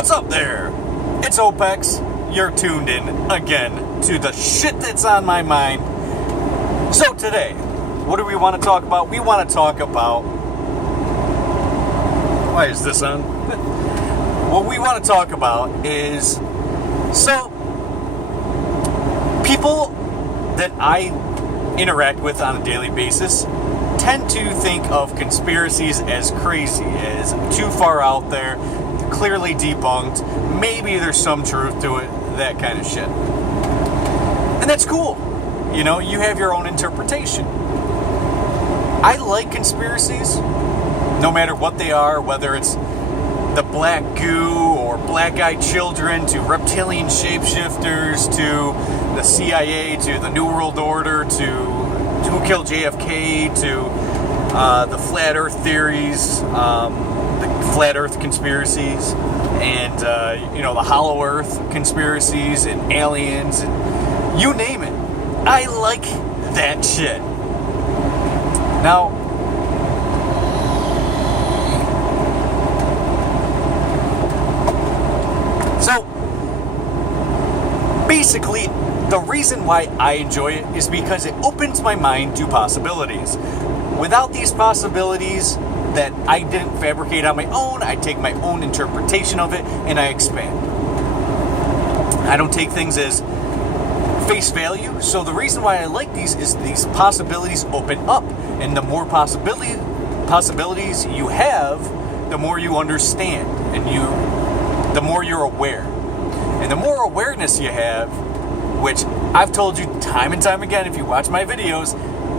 What's up there? It's Opex. You're tuned in again to the shit that's on my mind. So today, what do we want to talk about? We want to talk about... Why is this on? What we want to talk about is... So, people that I interact with on a daily basis tend to think of conspiracies as crazy, as too far out there, clearly debunked, maybe there's some truth to it, that kind of shit. And that's cool. You know, you have your own interpretation. I like conspiracies, no matter what they are, whether it's the black goo or black-eyed children to reptilian shapeshifters to the CIA to the New World Order to who killed JFK to the flat earth theories, the flat earth conspiracies, and the hollow earth conspiracies and aliens and you name it. I like that shit. Now, so basically, the reason why I enjoy it is because it opens my mind to possibilities. Without these possibilities that I didn't fabricate on my own, I take my own interpretation of it and I expand. I don't take things as face value. So the reason why I like these is these possibilities open up. And the more possibilities you have, the more you understand and the more you're aware. And the more awareness you have, which I've told you time and time again, if you watch my videos,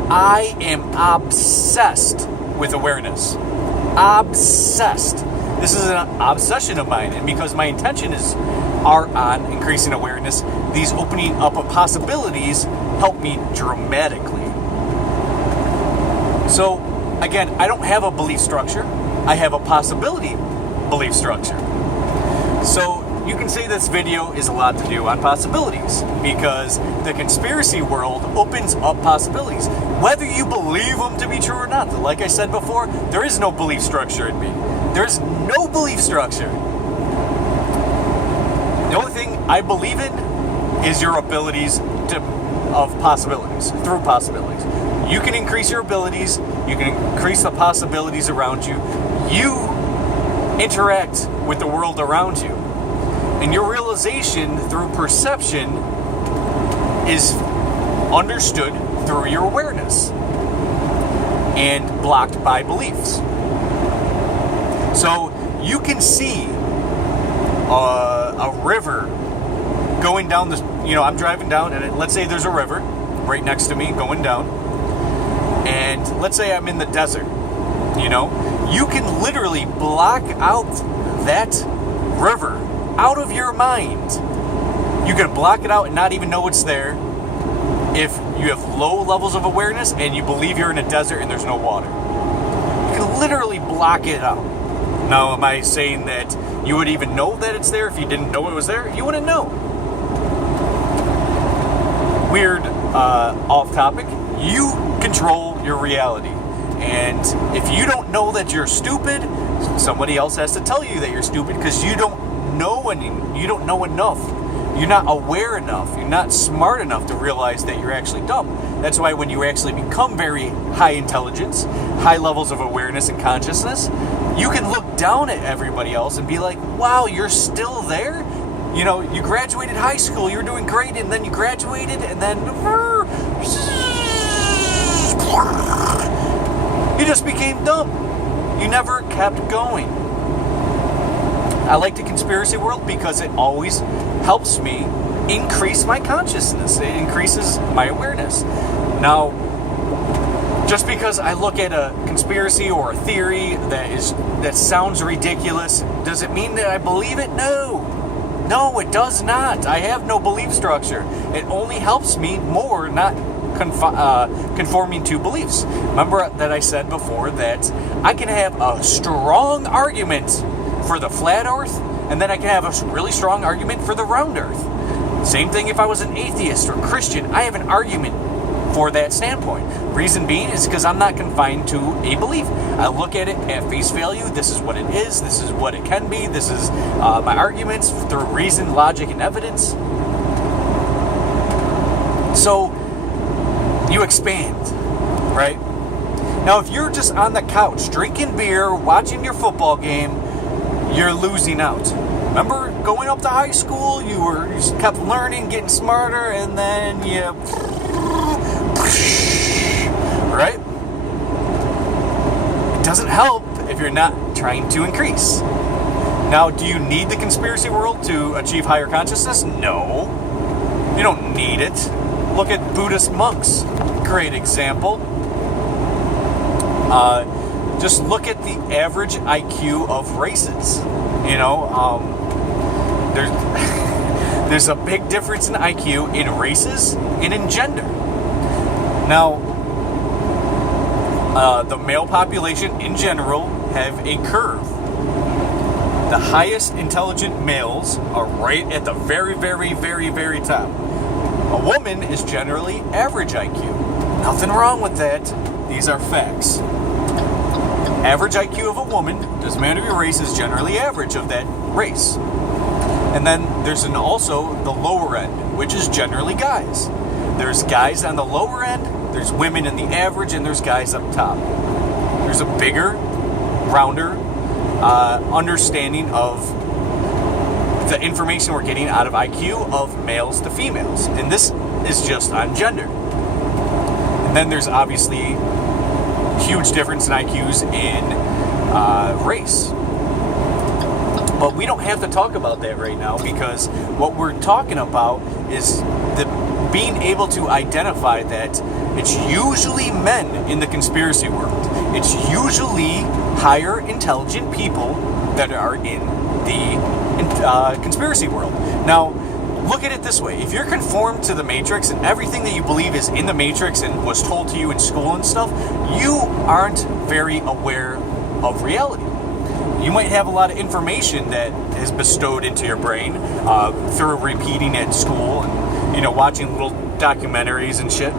I am obsessed with awareness. Obsessed. This is an obsession of mine, and because my intentions are on increasing awareness, these opening up of possibilities help me dramatically. So, again, I don't have a belief structure. I have a possibility belief structure. So, you can say this video is a lot to do on possibilities because the conspiracy world opens up possibilities. Whether you believe them to be true or not, like I said before, there is no belief structure in me. There's no belief structure. The only thing I believe in is your abilities of possibilities, through possibilities. You can increase your abilities, you can increase the possibilities around you. You interact with the world around you. And your realization through perception is understood through your awareness and blocked by beliefs. So you can see a river going down this, I'm driving down and let's say there's a river right next to me going down. And let's say I'm in the desert, you can literally block out that river out of your mind. You can block it out and not even know it's there if you have low levels of awareness and you believe you're in a desert and there's no water. You can literally block it out. Now, am I saying that you would even know that it's there if you didn't know it was there? You wouldn't know. Weird, off topic. You control your reality. And if you don't know that you're stupid, somebody else has to tell you that you're stupid because you don't know enough. You're not aware enough. You're not smart enough to realize that you're actually dumb. That's why when you actually become very high intelligence, high levels of awareness and consciousness, you can look down at everybody else and be like, wow, you're still there? You graduated high school, you're doing great, and then you graduated, and then you just became dumb. You never kept going. I like the conspiracy world because it always helps me increase my consciousness. It increases my awareness. Now, just because I look at a conspiracy or a theory that sounds ridiculous, does it mean that I believe it? No, it does not. I have no belief structure. It only helps me more, not conforming to beliefs. Remember that I said before that I can have a strong argument for the flat earth, and then I can have a really strong argument for the round earth. Same thing if I was an atheist or Christian. I have an argument for that standpoint. Reason being is because I'm not confined to a belief. I look at it at face value. This is what it is. This is what it can be. This is my arguments through reason, logic, and evidence. So you expand, right? Now, if you're just on the couch drinking beer, watching your football game, you're losing out. Remember going up to high school, you just kept learning, getting smarter, and then you, right? It doesn't help if you're not trying to increase. Now, do you need the conspiracy world to achieve higher consciousness? No. You don't need it. Look at Buddhist monks. Great example. Just look at the average IQ of races. You know, there's a big difference in IQ in races and in gender. Now, the male population in general have a curve. The highest intelligent males are right at the very, very, very, very top. A woman is generally average IQ. Nothing wrong with that. These are facts. Average IQ of a woman, doesn't matter your race, is generally average of that race. And then there's also the lower end, which is generally guys. There's guys on the lower end, there's women in the average, and there's guys up top. There's a bigger, rounder understanding of the information we're getting out of IQ of males to females. And this is just on gender. And then there's obviously huge difference in IQs in race. But we don't have to talk about that right now, because what we're talking about is being able to identify that it's usually men in the conspiracy world. It's usually higher intelligent people that are in the conspiracy world. Now, look at it this way. If you're conformed to the Matrix and everything that you believe is in the Matrix and was told to you in school and stuff, you aren't very aware of reality. You might have a lot of information that is bestowed into your brain through repeating at school and, watching little documentaries and shit.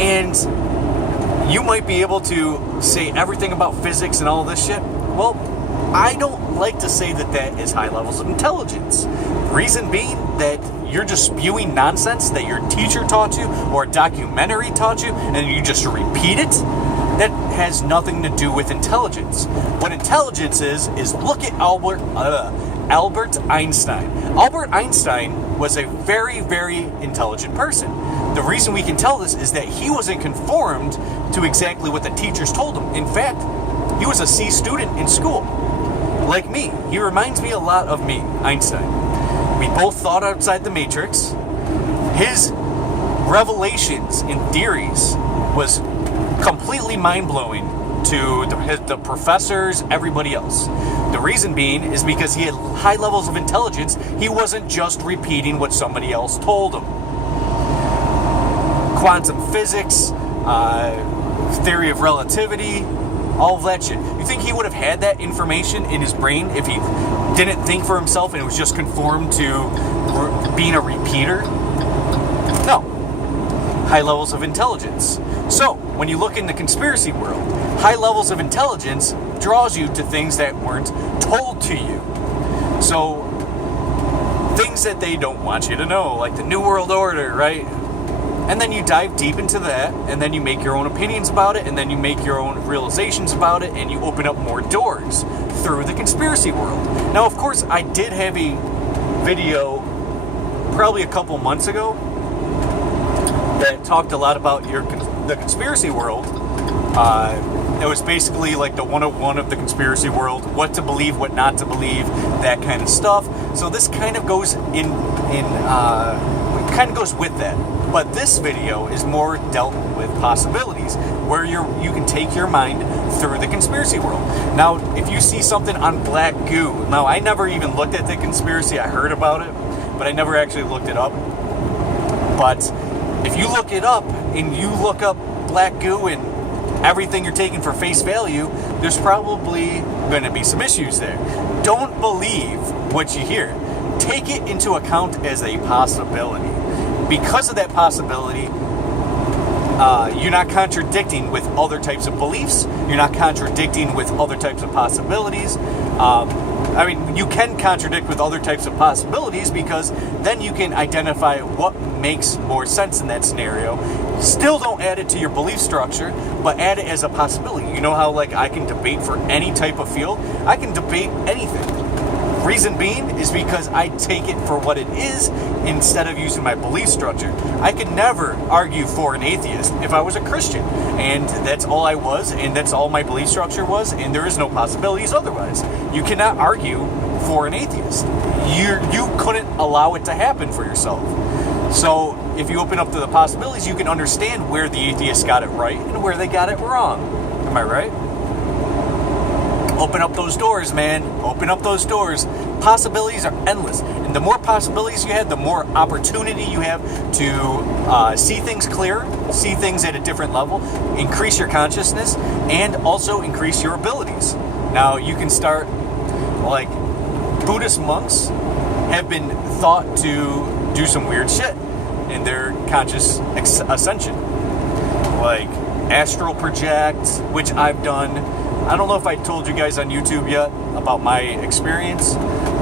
And you might be able to say everything about physics and all this shit. Well, I don't like to say that that is high levels of intelligence. Reason being that you're just spewing nonsense that your teacher taught you or a documentary taught you, and you just repeat it. That has nothing to do with intelligence. What intelligence is look at Albert Einstein. Albert Einstein was a very, very intelligent person. The reason we can tell this is that he wasn't conformed to exactly what the teachers told him. In fact, he was a C student in school. Like me. He reminds me a lot of me, Einstein. We both thought outside the Matrix. His revelations and theories was completely mind-blowing to the professors, everybody else. The reason being is because he had high levels of intelligence. He wasn't just repeating what somebody else told him. Quantum physics, theory of relativity, all of that shit. You think he would have had that information in his brain if he didn't think for himself and it was just conformed to being a repeater? No. High levels of intelligence. So, when you look in the conspiracy world, high levels of intelligence draws you to things that weren't told to you. So, things that they don't want you to know, like the New World Order, right? And then you dive deep into that, and then you make your own opinions about it, and then you make your own realizations about it, and you open up more doors through the conspiracy world. Now, of course, I did have a video probably a couple months ago that talked a lot about the conspiracy world. It was basically like the 101 of the conspiracy world, what to believe, what not to believe, that kind of stuff. So this kind of goes with that. But this video is more dealt with possibilities, where you can take your mind through the conspiracy world. Now, if you see something on black goo, now I never even looked at the conspiracy, I heard about it, but I never actually looked it up. But if you look it up and you look up black goo and everything you're taking for face value, there's probably going to be some issues there. Don't believe what you hear. Take it into account as a possibility. Because of that possibility, you're not contradicting with other types of beliefs. You're not contradicting with other types of possibilities. I mean, you can contradict with other types of possibilities because then you can identify what makes more sense in that scenario. Still don't add it to your belief structure, but add it as a possibility. You know how, like, I can debate for any type of field? I can debate anything. Reason being is because I take it for what it is instead of using my belief structure. I could never argue for an atheist if I was a Christian, and that's all I was, and that's all my belief structure was, and there is no possibilities otherwise. You cannot argue for an atheist. You couldn't allow it to happen for yourself. So if you open up to the possibilities, you can understand where the atheists got it right and where they got it wrong. Am I right? Open up those doors, man. Open up those doors. Possibilities are endless. And the more possibilities you have, the more opportunity you have to see things clearer, see things at a different level, increase your consciousness, and also increase your abilities. Now, you can start, like, Buddhist monks have been thought to do some weird shit in their conscious ascension. Like, astral project, which I've done. I don't know if I told you guys on YouTube yet about my experience,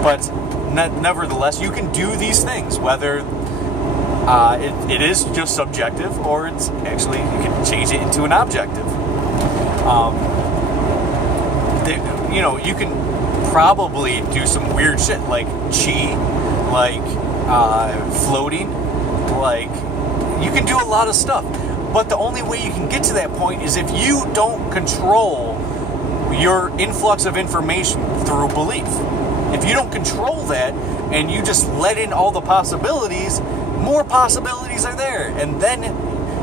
but nevertheless, you can do these things, whether it is just subjective or it's actually, you can change it into an objective. You can probably do some weird shit like chi, like floating, like you can do a lot of stuff. But the only way you can get to that point is if you don't control your influx of information through belief. If you don't control that and you just let in all the possibilities, more possibilities are there. And then,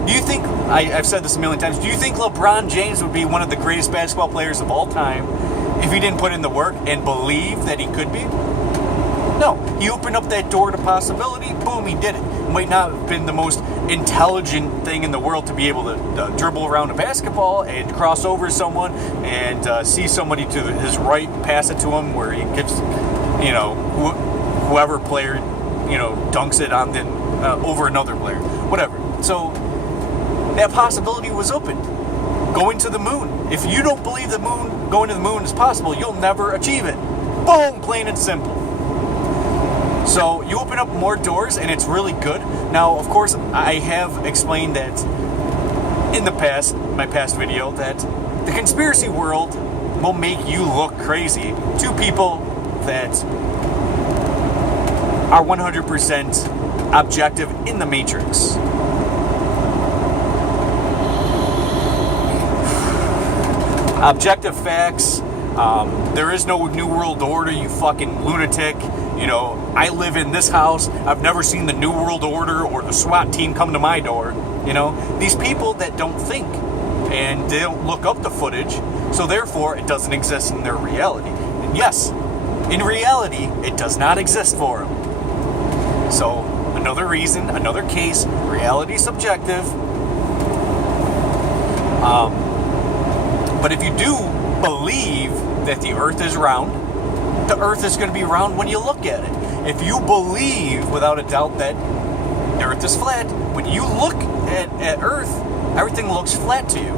do you think, I've said this a million times, do you think LeBron James would be one of the greatest basketball players of all time if he didn't put in the work and believe that he could be? No. He opened up that door to possibility, boom, he did it. Might not have been the most intelligent thing in the world to be able to dribble around a basketball and cross over someone and see somebody to his right, pass it to him where he gets, whoever player, dunks it on then over another player, whatever. So that possibility was open. Going to the moon. If you don't believe going to the moon is possible, you'll never achieve it. Boom, plain and simple. So you open up more doors and it's really good. Now, of course, I have explained that in the past, my past video, that the conspiracy world will make you look crazy to people that are 100% objective in the matrix. Objective facts. There is no New World Order, you fucking lunatic. I live in this house. I've never seen the New World Order or the SWAT team come to my door. These people that don't think and they don't look up the footage, so therefore it doesn't exist in their reality. And yes, in reality, it does not exist for them. So another reason, another case, reality is subjective. But if you do believe that the earth is round, the earth is going to be round when you look at it. If you believe without a doubt that the earth is flat, when you look at earth, everything looks flat to you.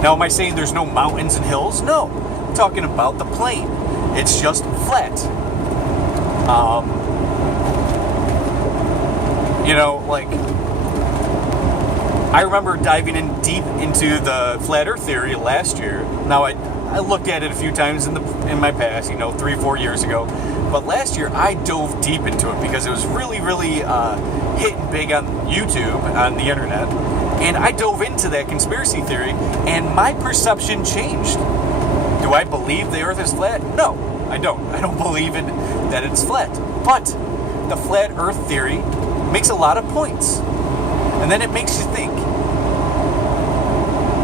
Now, am I saying there's no mountains and hills? No. I'm talking about the plane. It's just flat. I remember diving in deep into the flat earth theory last year. Now, I looked at it a few times in my past, 3-4 years ago. But last year, I dove deep into it because it was really, really hitting big on YouTube, on the internet. And I dove into that conspiracy theory, and my perception changed. Do I believe the earth is flat? No, I don't. I don't believe that it's flat. But the flat earth theory makes a lot of points. And then it makes you think.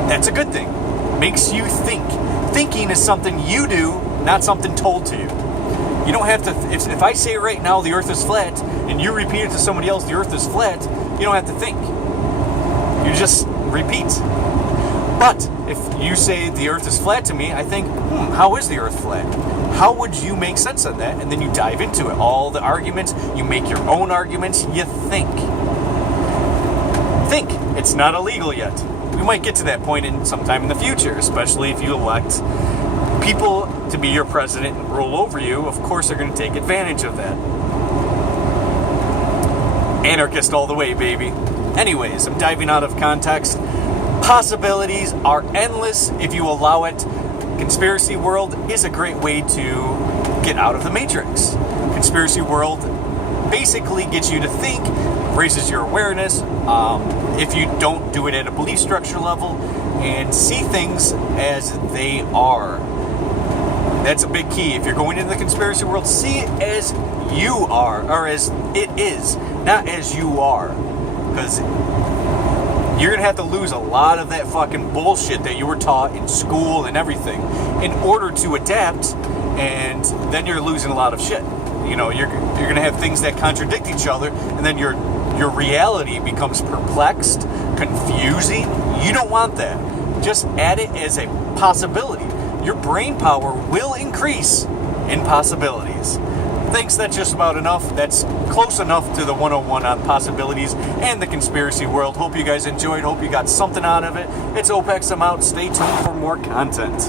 That's a good thing. Makes you think. Thinking is something you do, not something told to you. You don't have to, if I say right now the earth is flat, and you repeat it to somebody else, the earth is flat, you don't have to think. You just repeat. But if you say the earth is flat to me, I think, how is the earth flat? How would you make sense of that? And then you dive into it. All the arguments, you make your own arguments, you think. think. It's not illegal yet. We might get to that point in sometime in the future, especially if you elect people to be your president and rule over you. Of course, they're going to take advantage of that. Anarchist all the way, baby. Anyways, I'm diving out of context. Possibilities are endless if you allow it. Conspiracy world is a great way to get out of the matrix. Conspiracy world basically gets you to think, raises your awareness, if you don't do it at a belief structure level, and see things as they are. That's a big key. If you're going into the conspiracy world, see it as you are, or as it is, not as you are. Because you're going to have to lose a lot of that fucking bullshit that you were taught in school and everything in order to adapt, and then you're losing a lot of shit. You know, you're going to have things that contradict each other, and then your reality becomes perplexed, confusing. You don't want that. Just add it as a possibility. Your brain power will increase in possibilities. Thanks, that's just about enough. That's close enough to the 101 on possibilities and the conspiracy world. Hope you guys enjoyed. Hope you got something out of it. It's Opex. I'm out. Stay tuned for more content.